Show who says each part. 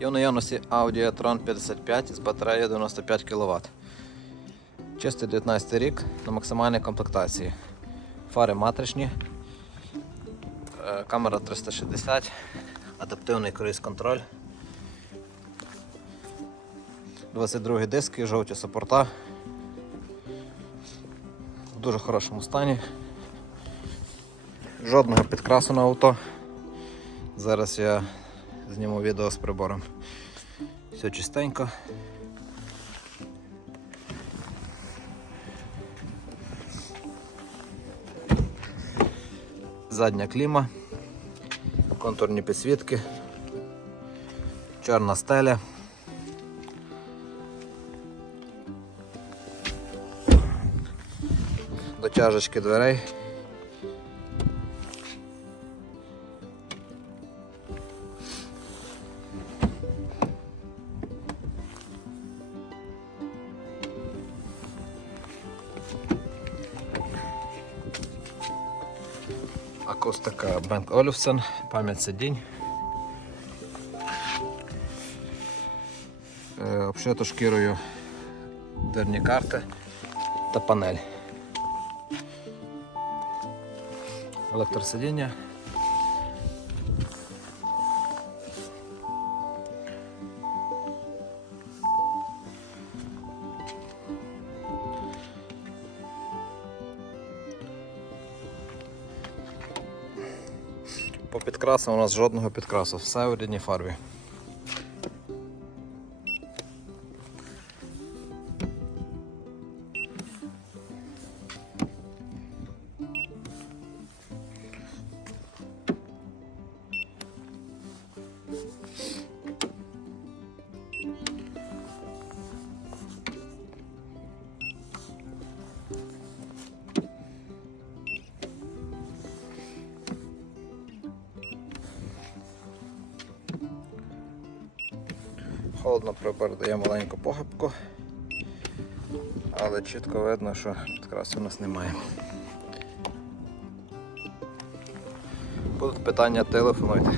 Speaker 1: Є в наявності Audi e-tron 55 з батареєю 95 кВт. Чистий 19 рік на максимальній комплектації. Фари матричні, е, камера 360, адаптивний круїз-контроль. 22 диски, жовті супорта. В дуже хорошому стані. Жодного підкрасу на авто. Зараз я зніму відео з прибором. Все чистенько. Задня кліма, контурні підсвітки, чорна стеля. Дотяжечки дверей. Акустика Бенк Олюфсен, пам'ять сидінь. Обшито шкірою дверні карти та панель. Електросидіння. По підкрасам у нас жодного підкрасу, все у рідній фарбі. Холодно передає маленьку погибку, але чітко видно, що підкраси у нас немає. Будуть питання, телефонуйте.